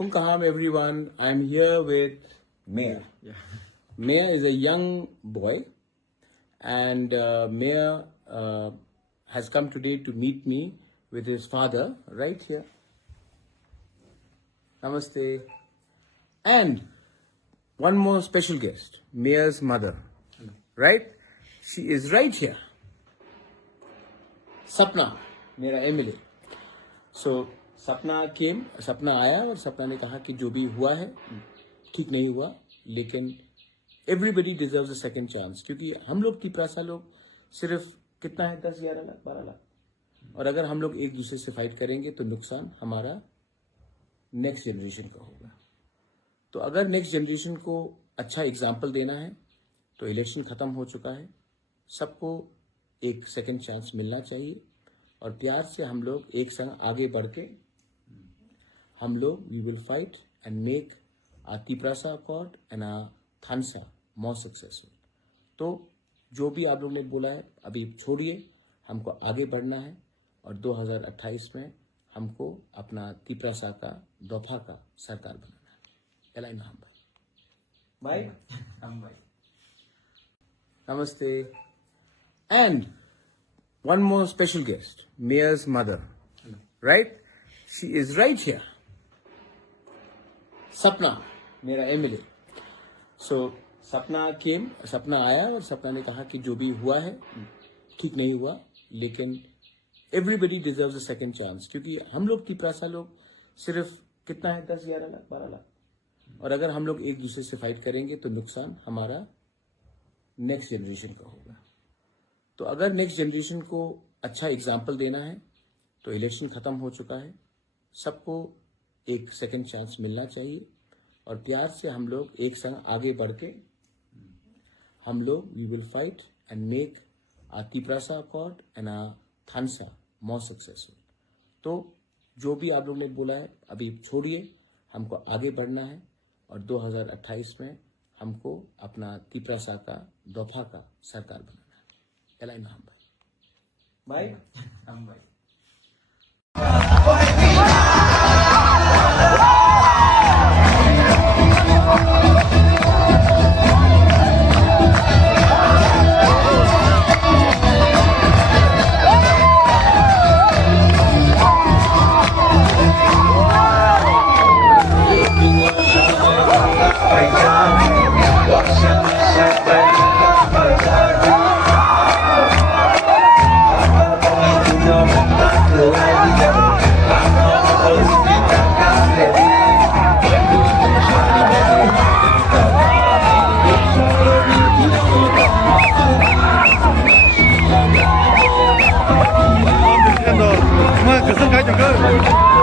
Kunkaham everyone, I'm here with Mayor. Mayor is a young boy and Mayor has come today to meet me with his father right here. Namaste. And one more special guest, Mayor's mother, right? She is right here. Sapna, मेरा MLA. So सपना आया और सपना ने कहा कि जो भी हुआ है ठीक नहीं हुआ, लेकिन everybody deserves a second chance, क्योंकि हम लोग तिपरासा लोग सिर्फ कितना है 10, 11 लाख, 12 लाख, और अगर हम लोग एक दूसरे से फाइट करेंगे तो नुकसान हमारा नेक्स्ट जनरेशन का होगा। तो अगर नेक्स्ट जनरेशन को अच्छा एग्जाम्पल देना है तो इलेक्शन खत्म हो चुका है, सबको एक सेकंड चांस मिलना चाहिए और प्यार से हम लोग एक संग आगे बढ़ के हम लोग we will fight and make our Tiprasa accord and our Thansa more successful. तो जो भी आप लोग ने बोला है अभी छोड़िए, हमको आगे बढ़ना है और 2028 में हमको अपना तिपरासा का दफा का सरकार बनाना है। एलाई नाम भाई भाई नमस्ते। And one more special guest, Mayor's mother, right? She is right here. Sapna, मेरा MLA. So सपना आया और सपना ने कहा कि जो भी हुआ है ठीक नहीं हुआ, लेकिन everybody deserves a second chance, क्योंकि हम लोग तिपरासा लोग सिर्फ कितना है 10, 11 लाख, 12 लाख, और अगर हम लोग एक दूसरे से फाइट करेंगे तो नुकसान हमारा नेक्स्ट जनरेशन का होगा। तो अगर नेक्स्ट जनरेशन को अच्छा एग्जाम्पल देना है तो इलेक्शन खत्म हो चुका है, सबको एक सेकंड चांस मिलना चाहिए और प्यार से हम लोग एक संग आगे बढ़ के हम लोग we will fight and make our Tiprasa accord and our Thansa more successful. तो जो भी आप लोग ने बोला है अभी छोड़िए, हमको आगे बढ़ना है और 2028 में हमको अपना तिपरासा का दफा का सरकार बनाना है। एलाई नाम भाई 그만 그선 가죠 그